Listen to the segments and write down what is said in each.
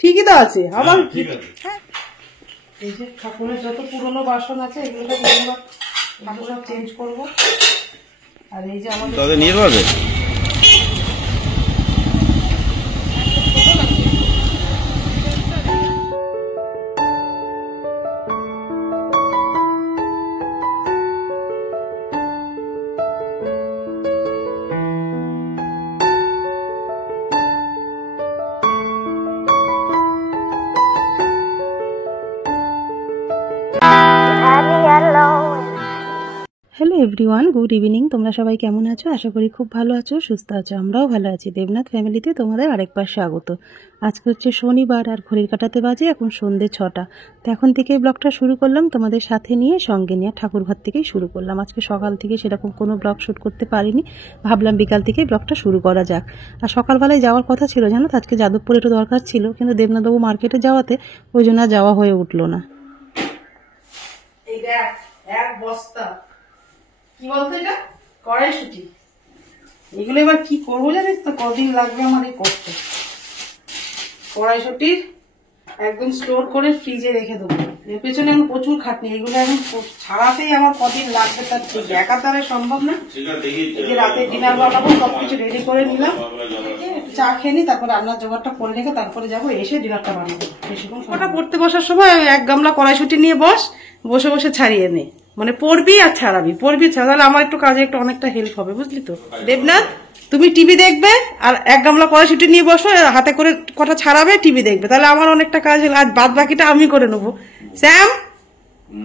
ঠিকই তো আছে আমার। এই যে ঠাকুরের যত পুরনো বাসন আছে এগুলো সব চেঞ্জ করবো। আর এই যে আমাদের নিয়ে যাবে হ্যালো এভরিওয়ান, গুড ইভিনিং। তোমরা সবাই কেমন আছো? আশা করি খুব ভালো আছো, সুস্থ আছো। আমরাও ভালো আছি। দেবনাথ ফ্যামিলিতে তোমাদের আরেকবার স্বাগত। আজকে হচ্ছে শনিবার আর ঘড়ির কাটাতে বাজে এখন সন্ধ্যে 6টা। তো এখন থেকেই ব্লগটা শুরু করলাম তোমাদের সাথে নিয়ে, সঙ্গে নিয়ে ঠাকুরঘর থেকেই শুরু করলাম। আজকে সকাল থেকে সেরকম কোনো ব্লগ শ্যুট করতে পারিনি, ভাবলাম বিকাল থেকেই ব্লগটা শুরু করা যাক। আর সকালবেলায় যাওয়ার কথা ছিল জানো তো, আজকে যাদবপুরে একটু দরকার ছিল, কিন্তু দেবনাথবাবু মার্কেটে যাওয়াতে ওই জন্য আর যাওয়া হয়ে উঠলো না। এই দেখ এক বস্তা কি বলতো, এটা কড়াইশুঁটি। এগুলো এবার কি করবো জানিস তো, কদিন লাগবে আমাদের করতে। কড়াইশুঁটি একদম স্টোর করে ফ্রিজে রেখে দেবো। এর পেছনে এখন প্রচুর খাটনি, এগুলো এখন ছাড়াতেই আমার কদিন লাগবে তার ঠিক একাতারে সম্ভব না। এই যে রাতে ডিনার বানাবো, সবকিছু রেডি করে নিলাম, চা খেয়ে নি, তারপর রান্নার জোগাড়টা করে রেখে তারপরে যাবো, এসে ডিনারটা বানাবো। বেশিক্ষণ ওটা পড়তে বসার সময় এক গামলা কড়াইশুঁটি নিয়ে বসে বসে ছাড়িয়ে নে, মানে পড়বি আর ছাড়াবি, পড়বি ছাড়ালে আমার একটু কাজে একটু অনেকটা হেল্প হবে, বুঝলি তো। দেবনাথ তুমি টিভি দেখবে আর এক গামলা কড়াইশুঁটি নিয়ে বসো, হাতে করে কটা ছাড়াবে, টিভি দেখবে, তাহলে আমার অনেকটা কাজ, আজ বাদ বাকিটা আমি করে নেবো। শ্যাম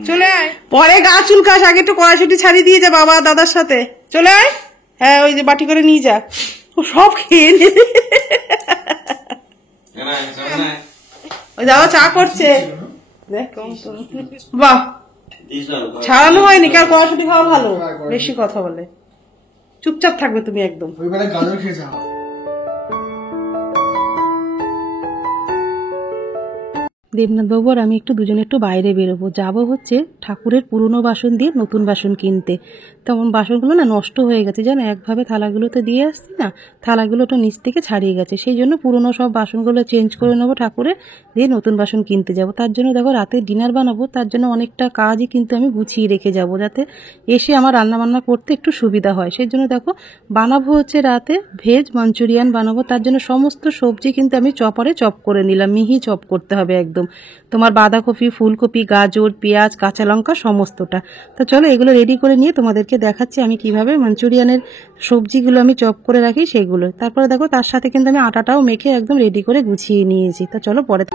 চলে আয়, পরে গা চুলকাস, আগে একটু কড়াইশুঁটি ছাড়িয়ে দিয়ে যা বাবা দাদার সাথে। চলে আয়, হ্যাঁ ওই যে বাটি করে নিয়ে যা, ও সব খেয়ে নেবে। ওই দাদা চা করছে, দেখ বাহ, ছাড়ানো হয়নি, কার কড়াইশুঁটি খাওয়া ভালো, বেশি কথা বলে। চুপচাপ থাকবে তুমি একদম। দেবনাথবাবু আর আমি দুজনে একটু বাইরে বেরোবো, যাবো হচ্ছে ঠাকুরের পুরনো বাসন দিয়ে নতুন বাসন কিনতে। তখন বাসনগুলো না নষ্ট হয়ে গেছে জানো, একভাবে থালাগুলোতে দিয়ে আসছি না, থালাগুলো তো নিচ থেকে ছাড়িয়ে গেছে, সেই জন্য পুরনো সব বাসনগুলো চেঞ্জ করে নেবো ঠাকুরের, দিয়ে নতুন বাসন কিনতে যাব। তার জন্য দেখো রাতে ডিনার বানাবো, তার জন্য অনেকটা কাজই কিন্তু আমি গুছিয়ে রেখে যাব, যাতে এসে আমার রান্নাবান্না করতে একটু সুবিধা হয়। সেই জন্য দেখো বানাবো হচ্ছে রাতে ভেজ মাঞ্চুরিয়ান বানাবো, তার জন্য সমস্ত সবজি কিন্তু আমি চপারে চপ করে নিলাম, মিহি চপ করতে হবে একদম, তোমার বাঁধাকপি, ফুলকপি, গাজর, পেঁয়াজ, কাঁচা লঙ্কা সমস্তটা। তো চলো এগুলো রেডি করে নিয়ে তোমাদেরকে দেখাচ্ছি আমি কিভাবে মাঞ্চুরিয়ানের সবজিগুলো আমি চপ করে রাখি সেগুলো। তারপরে দেখো তার সাথে কিন্তু আমি আটাটাও মেখে একদম রেডি করে গুছিয়ে নিয়েছি। তো চলো পরে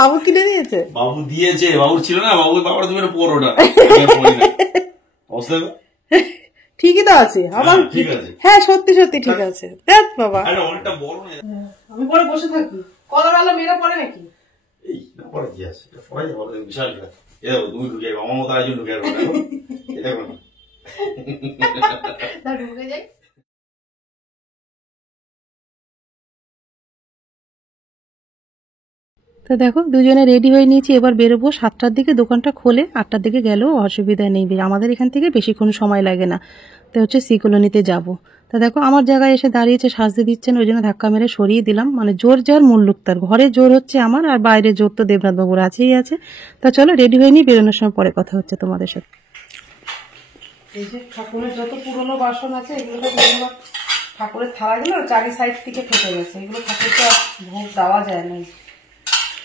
বাবু কিনে দিয়েছে, বাবু দিয়েছে, বাবুর ছিল না, বাবু বাবার তুমি পরোটা ঠিকই তো আছে আমার, হ্যাঁ সত্যি সত্যি ঠিক আছে। দেখ বাবা আমি পরে বসে থাকি, কলাবেলা মেয়েরা পরে নাকি বিশাল তুমি ঢুকে আমার মতো আয়োজন ঢুকে ঢুকে যাই। তো দেখো দুজনে রেডি হয়ে নিয়েছি, এবার বেরোবো। 7টার দিকে দোকানটা খোলে, 8টার দিকে গেলেও অসুবিধা নেই, আমাদের এখান থেকে বেশিক্ষণ সময় লাগে না। তো হচ্ছে সি কলোনিতে যাবো। তা দেখো আমার জায়গায় এসে দাঁড়িয়েছে, সাজতে দিচ্ছেন, ওই জন্য ধাক্কা মেরে সরিয়ে দিলাম। মানে জোর যার মূল্য তার, ঘরে জোর হচ্ছে আমার, আর বাইরে জোর তো দেবনাথবাবুর আছেই আছে। তা চলো রেডি হয়ে নিই, বেরোনোর সময় পরে কথা হচ্ছে তোমাদের সাথে। এই যে ঠাকুরের যত পুরনো বাসন আছে এগুলো, ঠাকুরের থালাগুলো চারি সাইড থেকে ফেটে গেছে, এগুলো ঠাকুরকে ভোগ দেওয়া যায় না,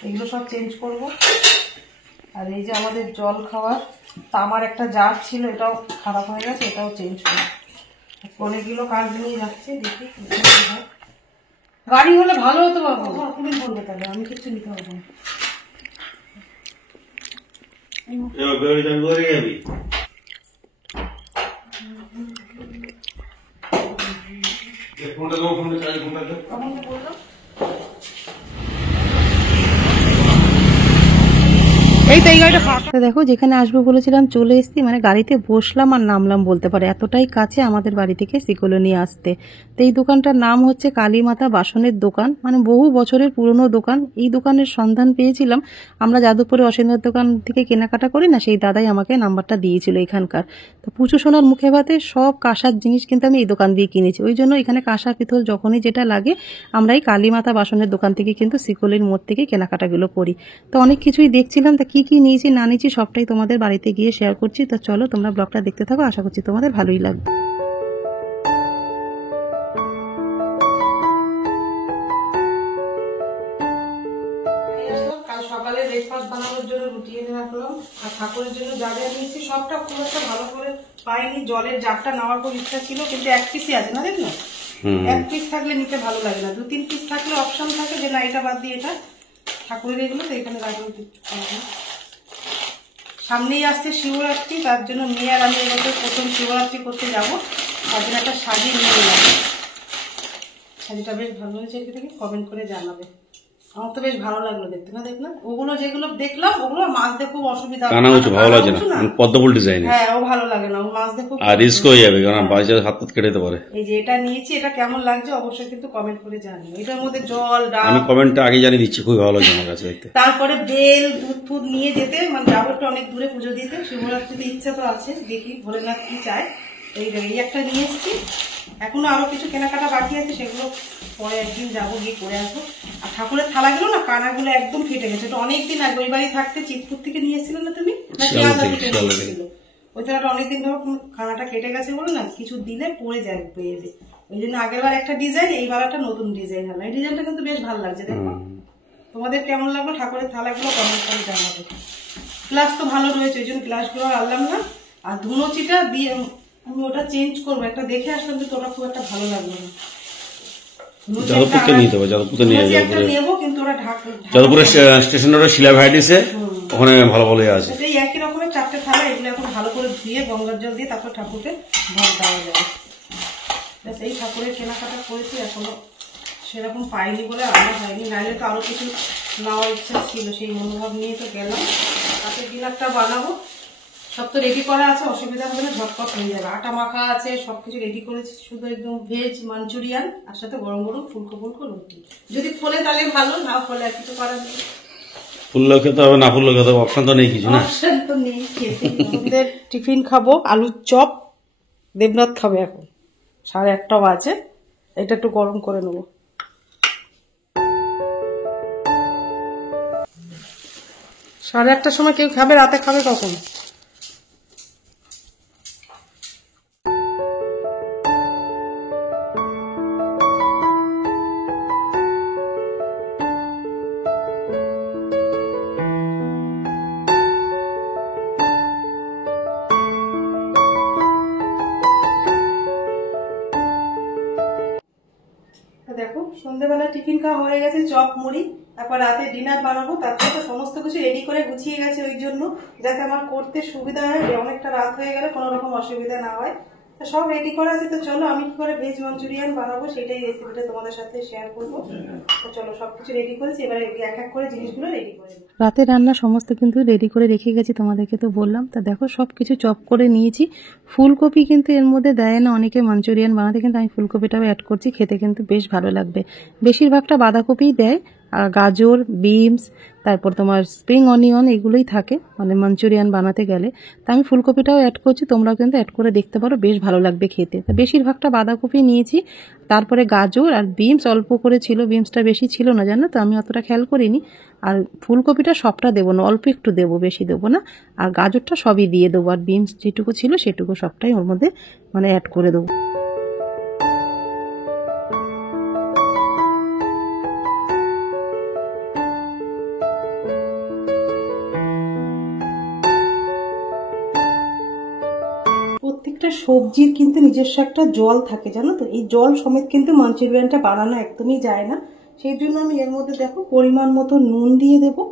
এগুলো সব চেঞ্জ করব। আর এই যে আমাদের জল খাওয়ার তামার একটা জার ছিল, এটাও খারাপ হয়ে গেছে, এটাও চেঞ্জ করব। অনেকগুলো কাজ নিয়ে যাচ্ছে, দেখি গাড়ি হলে ভালো হতো বাবু, তুমি বলবে তাহলে, আমি কিছু নিতে পারবো না। এই তো এই গাড়িটা ফাঁকা। দেখো যেখানে আসবো বলেছিলাম চলে এসেছি, মানে গাড়িতে বসলাম আর নামলাম বলতে পারে, এতটাই কাছে আমাদের বাড়ি থেকে শিকলনি আসতে। তো এই দোকানটার নাম হচ্ছে কালীমাতা বাসনের দোকান, মানে বহু বছরের পুরনো দোকান। এই দোকানের সন্ধান পেয়েছিলাম আমরা যাদবপুরে অসীন্দার দোকান থেকে কেনাকাটা করি না, সেই দাদাই আমাকে নাম্বারটা দিয়েছিল এখানকার। তো পুচু সোনার মুখে ভাতে সব কাঁসার জিনিস কিন্তু আমি এই দোকান দিয়ে কিনেছি, ওই জন্য এখানে কাঁসা পিতল যখনই যেটা লাগে আমরা এই কালীমাতা বাসনের দোকান থেকে কিন্তু শিকলির মোড় থেকে কেনাকাটাগুলো করি। তো অনেক কিছুই দেখছিলাম, তা কি কি নিয়েছি না নিয়েছি সবটাই তোমাদের বাড়িতে গিয়ে শেয়ার করছি। তো চলো তোমরা ব্লগটা দেখতে থাকো, আশা করছি তোমাদের ভালোই লাগবে। কাল সকালে ব্রেকফাস্ট বানানোর জন্য রুটি এনে রাখলাম, আর ঠাকুরের জন্য যা যা নিয়েছি সবটা খুব একটা ভালো করে পাইনি। জলের জারটা নেওয়ার খুব ইচ্ছা ছিল, কিন্তু এক পিসই আছে না, দেখলো এক পিস থাকলে নিতে ভালো লাগে না, 2-3 পিস থাকলে অপশন থাকে যে না এটা বাদ দিয়ে এটা ঠাকুরের এগুলো। তো এখানে রাখলাম কিছু। সামনেই আসছে শিবরাত্রি, তার জন্য মেয়ে আর আমি এবছর প্রথম শিবরাত্রি করতে যাবো, তার জন্য একটা শাড়ি নিয়ে এলাম। শাড়িটা বেশ ভালো হয়েছে, দেখে কমেন্ট করে জানাবে। আমার তো বেশ ভালো লাগলো দেখতে, না দেখলাম ওগুলো যেগুলো দেখলাম ওগুলো মাছ দিয়ে খুব অসুবিধা, ভালো লাগে না, পদ্মফুল ডিজাইন। হ্যাঁ ও ভালো লাগে না, ও মাছ দিয়ে খুব আর রিস্ক হয়ে যাবে, কারণ বাজারে হাত কেটে দিতে পারে। এই যে এটা নিয়েছি, এটা কেমন লাগছে অবশ্যই কিন্তু কমেন্ট করে জানিও। এটার মধ্যে জল ডাল আমি কমেন্টটা আগে জানিয়ে দিচ্ছি, খুবই ভালো লাগছে আমার কাছে দেখতে। তারপরে বেল দুধ ফুদ নিয়ে যেতে, মানে যাবো একটু অনেক দূরে পুজো দিতে, শিবরাত্রিতে ইচ্ছা তো আছে, দেখি ভোলেনাথ কি চায়। এই একটা নিয়ে এসেছি, এখনো আরো কিছু কেনাকাটা বাকি আছে, সেগুলো পরে একদিন যাবো, গিয়ে করে আসবো। আর ঠাকুরের থালাগুলো না কানাগুলো একদম ফেটে গেছে, এটা অনেকদিন আগে ওই বাড়ি থাকতে চিতপুর থেকে নিয়ে এসেছিল না তুমি, না শিয়ালদা থেকে নিয়ে এসেছিল, ওই থালাটা অনেকদিন ধরো খানাটা কেটে গেছে বলে না কিছু দিলে পড়ে যায় বেয়ে, ওই জন্য আগের বার একটা ডিজাইন, এইবার একটা নতুন ডিজাইন হলো। এই ডিজাইনটা কিন্তু বেশ ভালো লাগছে, দেখো তোমাদের কেমন লাগলো ঠাকুরের থালাগুলো কমেন্ট করে জানাবে। গ্লাস তো ভালো রয়েছে, ওই জন্য গ্লাসগুলো আনলাম না। আর ধুনোচিটা দিয়ে আমি ওটা চেঞ্জ করবো, একটা দেখে আসলাম কিন্তু ওটা খুব একটা ভালো লাগলো না। স্টেশনের শিলা ভ্যারাইটিসে ওখানে ভালো ভালো আছে, এই একই রকমের 4টে থালা, এগুলো এখন ভালো করে ধুয়ে গঙ্গার জল দিয়ে তারপর ঠাকুরকে ভোগ দেওয়া যাবে। এই ঠাকুরের কেনাকাটা করেছি, এখনো সেরকম পাইনি বলে আনা হয়নি, নাইলে তো আরো কিছু নেওয়ার ইচ্ছা ছিল, সেই মনোভাব নিয়ে তো গেলাম। তাতে ডিনারটা বানাবো, সব তো রেডি করা আছে, অসুবিধা হবে না, ঝটপট হয়ে যাবে। আটা মাখা আছে, সবকিছু রেডি করেছি, শুধু একদম ভেজ মাঞ্চুরিয়ান আর সাথে গরম গরম ফুলকো ফুলকো রুটি। যদি ফোলে তাহলে ভালো, না ফলে আর কিছু করার নেই। ফুললো খেতে হবে না ফুললো খেতে হবে, অপশন তো নেই কিছু, না অপশন তো নেই। খেতে টিফিন খাবো আলুর চপ, দেবনাথ খাবে এখন 1:30 বাজে, এটা একটু গরম করে নেবো। 8:30 সময় কেউ খাবে, রাতে খাবে কখন? দেখো সন্ধ্যেবেলা টিফিন খাওয়া হয়ে গেছে, চপ মুড়ি, তারপর রাতে ডিনার বানাবো। তারপর তো সমস্ত কিছু রেডি করে গুছিয়ে গেছে, ওই জন্য যাতে আমার করতে সুবিধা হয়, অনেকটা রাত হয়ে গেলে কোনো রকম অসুবিধা না হয়। তো সব রেডি করা আছে, তো চলো আমি কি করে ভেজ মাঞ্চুরিয়ান বানাবো সেটাই রেসিপিটা তোমাদের সাথে শেয়ার করবো। তো চলো সবকিছু রেডি করেছি, এবারে এক এক করে জিনিসগুলো রেডি করে নেবো। রাতে রান্না সমস্ত কিন্তু রেডি করে রেখে গেছি, তোমাদেরকে তো বললাম। তা দেখো সব কিছু চপ করে নিয়েছি। ফুলকপি কিন্তু এর মধ্যে দেয় না অনেকে মাঞ্চুরিয়ান বানাতে, কিন্তু আমি ফুলকপিটাও অ্যাড করছি, খেতে কিন্তু বেশ ভালো লাগবে। বেশিরভাগটা বাঁধাকপিই দেয়, আর গাজর, বিনস, তারপর তোমার স্প্রিং অনিয়ন, এগুলোই থাকে মানে মাঞ্চুরিয়ান বানাতে গেলে। তা আমি ফুলকপিটাও অ্যাড করছি, তোমরাও কিন্তু অ্যাড করে দেখতে পারো, বেশ ভালো লাগবে খেতে। তা বেশিরভাগটা বাঁধাকপি নিয়েছি, তারপরে গাজর আর বিনস অল্প করে ছিল, বিনসটা বেশি ছিল না জানো তো, আমি অতটা খেয়াল করিনি। আর ফুলকপিটা সবটা দেবো না, অল্প একটু দেবো, বেশি দেবো না। আর গাজরটা সবই দিয়ে দেবো, আর বিনস যেটুকু ছিল সেটুকু সবটাই ওর মধ্যে মানে অ্যাড করে দেবো। প্রত্যেকটা সবজির কিন্তু নিজস্ব একটা জল থাকে জানো তো, এই জল সমেত কিন্তু মাঞ্চুরিয়ানটা বানানো একদমই যায় না। সেই জন্য আমি এর মধ্যে দেখো পরিমাণ মতো নুন দিয়ে দেবো,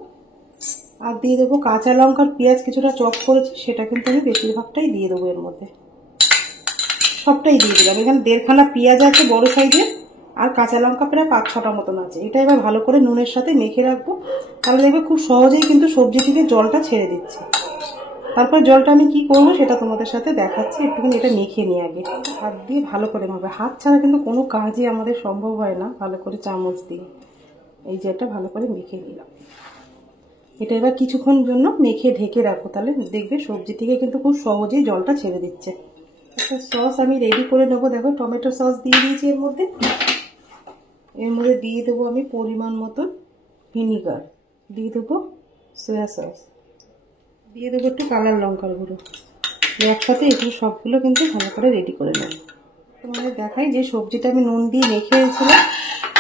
আর দিয়ে দেবো কাঁচা লঙ্কার পেঁয়াজ কিছুটা চপ করেছি, সেটা কিন্তু আমি বেশিরভাগটাই দিয়ে দেবো এর মধ্যে, সবটাই দিয়ে দিলাম। এখানে 1.5খানা পেঁয়াজ আছে বড় সাইজের, আর কাঁচা লঙ্কা প্রায় 5-6টা মতন আছে। এটা এবার ভালো করে নুনের সাথে মেখে রাখবো, তাহলে দেখবে খুব সহজেই কিন্তু সবজি থেকে জলটা ছেড়ে দিচ্ছে। তারপর জলটা আমি কি করবো সেটা তোমাদের সাথে দেখাচ্ছি। একটুখানি এটা মেখে নিই আগে, হাত দিয়ে ভালো করে মাখবে। হাত ছাড়া কিন্তু কোনো কাজই আমাদের সম্ভব হয় না, ভালো করে চামচ দিয়ে। এই যে এটা ভালো করে মেখে নিলাম। এটা এবার কিছুক্ষণ জন্য মেখে ঢেকে রাখো, তাহলে দেখবে সবজি থেকে কিন্তু খুব সহজেই জলটা ছেড়ে দিচ্ছে। একটা সস আমি রেডি করে নেবো। দেখো টমেটো সস দিয়ে দিয়েছি এর মধ্যে। এর মধ্যে দিয়ে দেবো আমি পরিমাণ মতন ভিনিগার, দিয়ে দেবো সয়া সস, দিয়ে দেবো একটু কালার লঙ্কার গুঁড়ো। একসাথে এগুলো সবগুলো কিন্তু ভালো করে রেডি করে নেব। তোমাদের দেখাই যে সবজিটা আমি নুন দিয়ে মেখেছিলাম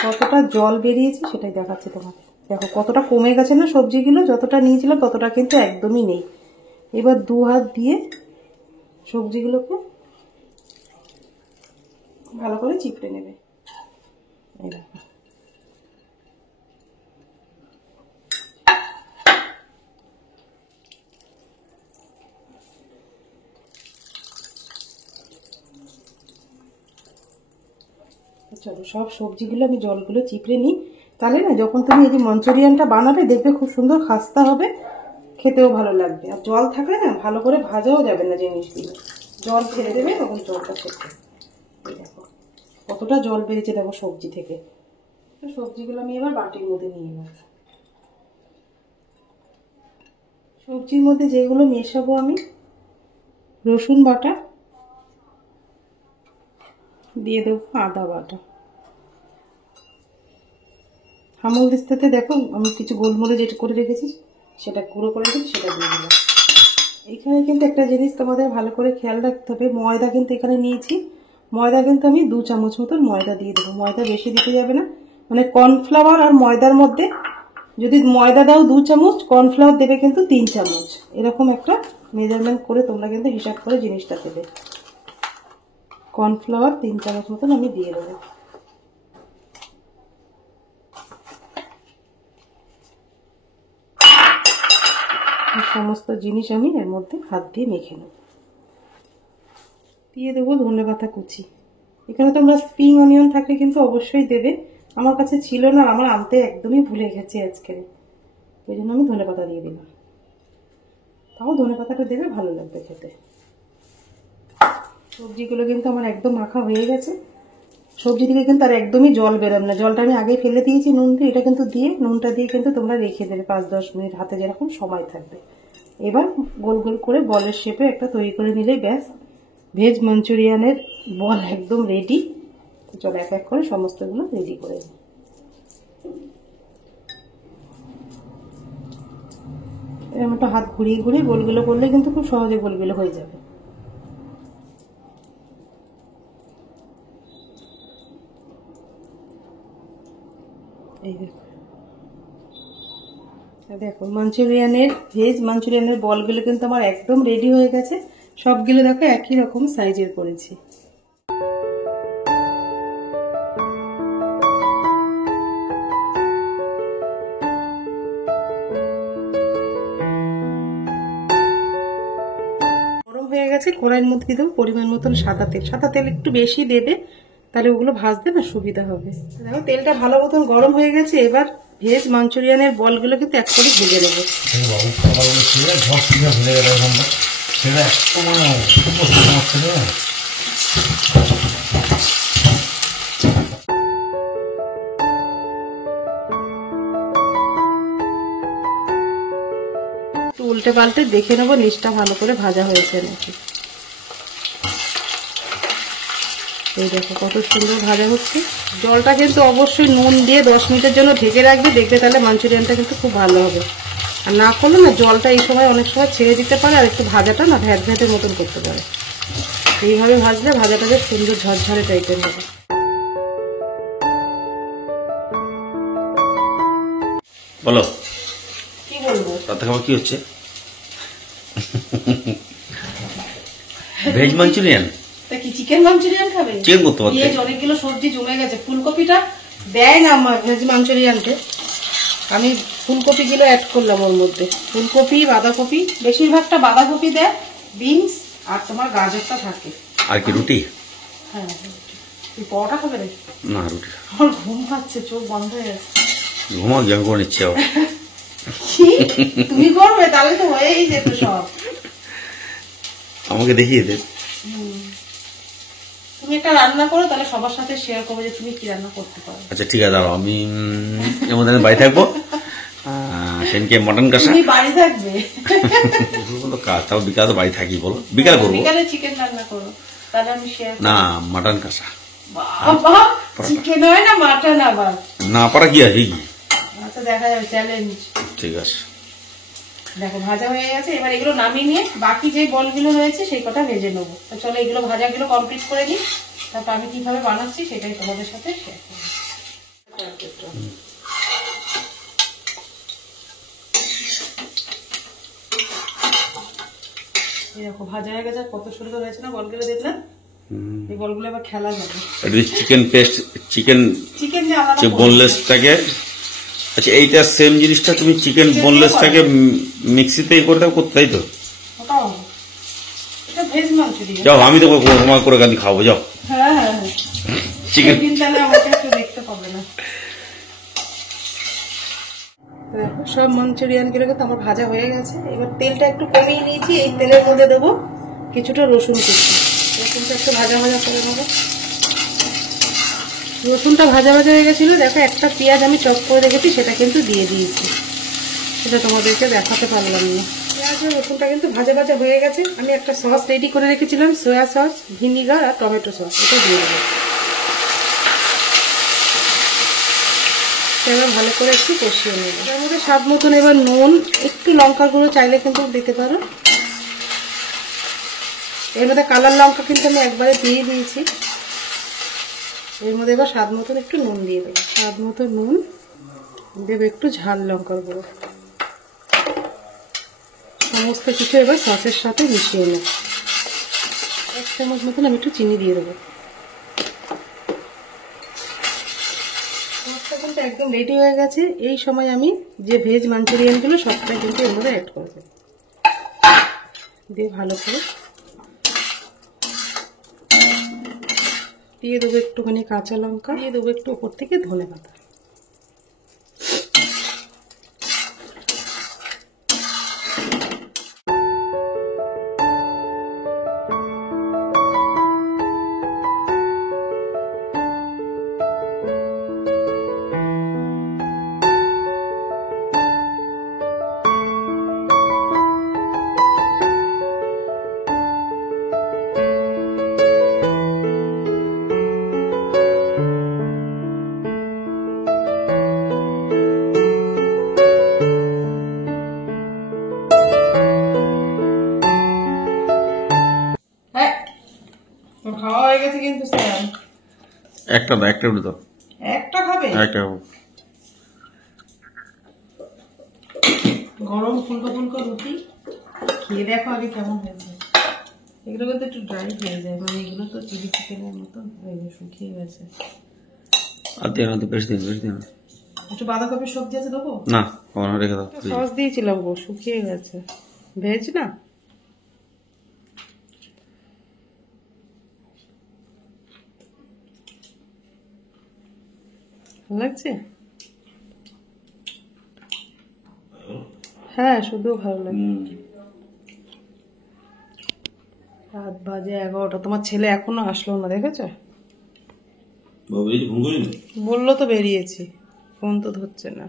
কতটা জল বেরিয়েছে সেটাই দেখাচ্ছি তোমাকে। দেখো কতটা কমে গেছে না সবজিগুলো, যতটা নিয়েছিলাম ততটা কিন্তু একদমই নেই। এবার 2 হাত দিয়ে সবজিগুলোকে ভালো করে চিপড়ে নেবে। এই দেখো চলো সব সবজিগুলো আমি জলগুলো চিপড়ে নিই, তাহলে না যখন তুমি এই যে মঞ্চুরিয়ানটা বানাবে দেখবে খুব সুন্দর খাস্তা হবে, খেতেও ভালো লাগবে। আর জল থাকলে না ভালো করে ভাজাও যাবে না জিনিসগুলো, জল ছেড়ে দেবে তখন জলটা খেতে। এই দেখো কতটা জল বেরিয়েছে দেখো সবজি থেকে। তো সবজিগুলো আমি এবার বাটির মধ্যে নিয়ে নেব। সবজির মধ্যে যেগুলো মেশাবো আমি, রসুন বাটা দিয়ে দেবো, আদা বাটা, আমল দিস্তাতে দেখো আমি কিছু গোলমরিচ যেটা করে রেখেছি সেটা গুঁড়ো করে রেখেছি সেটা দিয়ে দিলাম। এখানে কিন্তু একটা জিনিস তোমাদের ভালো করে খেয়াল রাখতে হবে, ময়দা কিন্তু এখানে নিয়েছি, ময়দা কিন্তু আমি 2 চামচ মতন ময়দা দিয়ে দেবো। ময়দা বেশি দিতে যাবে না, মানে কর্নফ্লাওয়ার আর ময়দার মধ্যে যদি ময়দা দাও 2 চামচ, কর্নফ্লাওয়ার দেবে কিন্তু 3 চামচ, এরকম একটা মেজারমেন্ট করে তোমরা কিন্তু হিসাব করে জিনিসটা দেবে। কর্নফ্লাওয়ার 3 চামচ মতন আমি দিয়ে দেবো। সমস্ত জিনিস আমি এর মধ্যে হাত দিয়ে মেখে নেব। দিয়ে দেবো ধনেপাতা কুচি। এখানে তোমরা স্প্রিং অনিয়ন থাকলে কিন্তু অবশ্যই দেবে, আমার কাছে ছিল না, আমার আনতে একদমই ভুলে গেছি আজকে, ওই জন্য আমি ধনেপাতা দিয়ে দিলাম। তাও ধনেপাতাটা দেবে, ভালো লাগবে খেতে। সবজিগুলো কিন্তু আমার একদম মাখা হয়ে গেছে। সবজি থেকে কিন্তু আর একদমই জল বেরোবে না, জলটা আমি আগে ফেলে দিয়েছি নুন দিয়ে। এটা কিন্তু দিয়ে নুনটা দিয়ে কিন্তু তোমরা রেখে দেবে 5-10 মিনিট, হাতে যেরকম সময় থাকবে। এবার গোল গোল করে বলের শেপে একটা তৈরি করে নিলেই ব্যাস, ভেজ মাঞ্চুরিয়ানের বল একদম রেডি। চলো এক এক করে সমস্তগুলো রেডি করে নিই। এরকম একটা হাত ঘুরিয়ে ঘুরিয়ে গোলগুলো করলে কিন্তু খুব সহজে গোলগুলো হয়ে যাবে। এই দেখো, দেখো মাঞ্চুরিয়ানের ভেজ মাঞ্চুরিয়ানের বলগুলো কিন্তু আমার একদম রেডি হয়ে গেছে। সবগুলো দেখো একই রকম সাইজের করেছি। গরম হয়ে গেছে, কড়াইয়ের মধ্যে দেবো পরিমাণ মতন সাদা তেল। সাদা তেল একটু বেশি দেবে, তাহলে ওগুলো ভাজতে না সুবিধা হবে। দেখো তেলটা ভালো মতন গরম হয়ে গেছে। এবার ভেজ মাঞ্চুরিয়ানের বলগুলো কিন্তু এক করে ভেজে নেবো। একটু উল্টে পাল্টে দেখে নেবো নিচটা ভালো করে ভাজা হয়েছে নাকি। এই দেখো কত সুন্দর ভাজা হচ্ছে। জলটা কিন্তু অবশ্যই নুন দিয়ে 10 মিনিটের জন্য ঢেকে রাখবে, দেখবে তাহলে মাঞ্চুরিয়ানটা কিন্তু খুব ভালো হবে। আর না করলে না জলটা এই সময় অনেক সময় ছেড়ে দিতে পারে, আর একটু ভাজাটা না ভ্যাট ভ্যাটের মতন করতে পারে। এইভাবে ভাজলে ভাজাটা বেশ সুন্দর ঝরঝরে টাইপের হবে। বলো কি বলবো, রাতে খাবার কি হচ্ছে? Veg Manchurian? তা কি চিকেন মাঞ্চুরিয়ান খাবে? চিকেন করতে পারতে। ভেজ অনেকগুলো সবজি জমে গেছে। ফুলকপিটা দেয় না আমার ভেজ মাঞ্চুরিয়ানকে, আমি ফুলকপিগুলো অ্যাড করলাম ওর মধ্যে। ফুলকপি, বাঁধাকপি, বেশিরভাগটা বাঁধাকপি দেয়, বিনস আর তোমার গাজরটা থাকে। আর কি রুটি? হ্যাঁ, তুই পরোটা খাবে রে? না, রুটি। আমার ঘুম পাচ্ছে, চোখ বন্ধ হয়ে যাচ্ছে। ঘুমা গিয়ে করে নিচ্ছে আবার। কি তুমি করবে? তাহলে তো হয়েই যেত সব। আমাকে দেখিয়ে দে। তুমি একটা রান্না করো, তাহলে সবার সাথে শেয়ার করবো যে তুমি কি রান্না করতে পারো। আচ্ছা ঠিক আছে, দাঁড়াও, আমি এর মধ্যে বাড়ি থাকবো। সেদিনকে মটন কষা। তুমি বাড়ি থাকবে? কাজ, তাও বিকালে তো বাড়ি থাকি, বলো বিকালে করবো। বিকালে চিকেন রান্না করো, তাহলে আমি শেয়ার। না, মটন কষা। বাবা, চিকেন হয় না মাটন আবার? না পারা কি আছে কি? আচ্ছা দেখা যাবে, চ্যালেঞ্জ। ঠিক আছে। দেখো ভাজা হয়ে গেছে, এবার এগুলো নামিয়ে নিয়ে বাকি যে বলগুলো রয়েছে সেই কটা ভেজে নেবো। তো চলো এগুলো ভাজাগুলো কমপ্লিট করে নিই, তারপর আমি কিভাবে বানাচ্ছি সেটাই তোমাদের সাথে শেয়ার করবো। দেখো ভাজা হয়ে গেছে, কত সুন্দর হয়েছে না বলগুলো, দেখলেন? এই বলগুলো এবার খেলা যাবে। চিকেন পেস্ট, চিকেন যে আলাদা বোনলেসটাকে, আচ্ছা এইটা সেম জিনিসটা তুমি চিকেন বোনলেসটাকে মিক্সিতে করে দাও করতে, তাই তো? ওটাও এটা ভেজ মাংস দিয়ে। যাও, আমি তো তোমার করে গানি খাবো, যাও। হ্যাঁ, চিকেন তাহলে আমাকে একটু দেখতে পাবে না। দেখো সব মাঞ্চুরিয়ান গুলো তো আমার ভাজা হয়ে গেছে। এবার তেলটা একটু কমিয়ে নিয়েছি, এই তেলের মধ্যে দেবো কিছুটা রসুন কুচি। রসুনটা একটু ভাজা ভাজা করে নেবো। রসুনটা ভাজা ভাজা হয়ে গেছিল, দেখো একটা পেঁয়াজ আমি চপ করে রেখেছি, সেটা কিন্তু দিয়ে দিয়েছি। সেটা তোমাদেরকে দেখাতে পারলাম না। পেঁয়াজ আর রসুনটা কিন্তু ভাজা ভাজা হয়ে গেছে। আমি একটা সস রেডি করে রেখেছিলাম, সয়া সস, ভিনিগার আর টমেটো সস, এটা দিয়ে দেবো। এবার ভালো করে একটু কষিয়ে নেব। এর মধ্যে স্বাদ মতন এবার নুন, একটু লঙ্কা গুঁড়ো চাইলে কিন্তু দিতে পারো। এর মধ্যে কালার লঙ্কা কিন্তু আমি একবারে দিয়ে দিয়েছি। এর মধ্যে এবার স্বাদ মতন একটু নুন দিয়ে দেবো, স্বাদ মতো নুন দেবো, একটু ঝাল লঙ্কার গুঁড়ো। সমস্ত কিছু এবার সসের সাথে মিশিয়ে নেব। 1 চামচ মতন আমি একটু চিনি দিয়ে দেবো। সসটা কিন্তু একদম রেডি হয়ে গেছে। এই সময় আমি যে ভেজ মাঞ্চুরিয়ানগুলো সবটা কিন্তু এর মধ্যে অ্যাড করবো, দিয়ে ভালো করে দিয়ে দেবো একটুখানি কাঁচা লঙ্কা, দিয়ে দেবো একটু উপর থেকে ধনে পাতা। খাওয়া হয়ে গেছে কিন্তু স্যার। একটা দাও, একটা উঠে দাও। একটা খাবে? একটা খাবো। গরম ফুলকো ফুলকো রুটি খেয়ে দেখো আগে কেমন হয়েছে। এগুলো কিন্তু একটু ড্রাই হয়ে যায়, মানে এগুলো তো চিলি চিকেনের মতন হয়ে গেছে, শুকিয়ে গেছে। আর দিয়ে না তো, বেশ দিন, বেশ দিন। একটু বাঁধাকপির সবজি আছে দেবো? না, ওখানে রেখে দাও। সস দিয়েছিলাম গো, শুকিয়ে গেছে। ভেজ না, ভালো লাগছে? হ্যাঁ, শুধু ভালো লাগে। 11:11, তোমার ছেলে এখনো আসলো না, দেখেছো? বললো তো বেরিয়েছি, ফোন তো ধরছে না।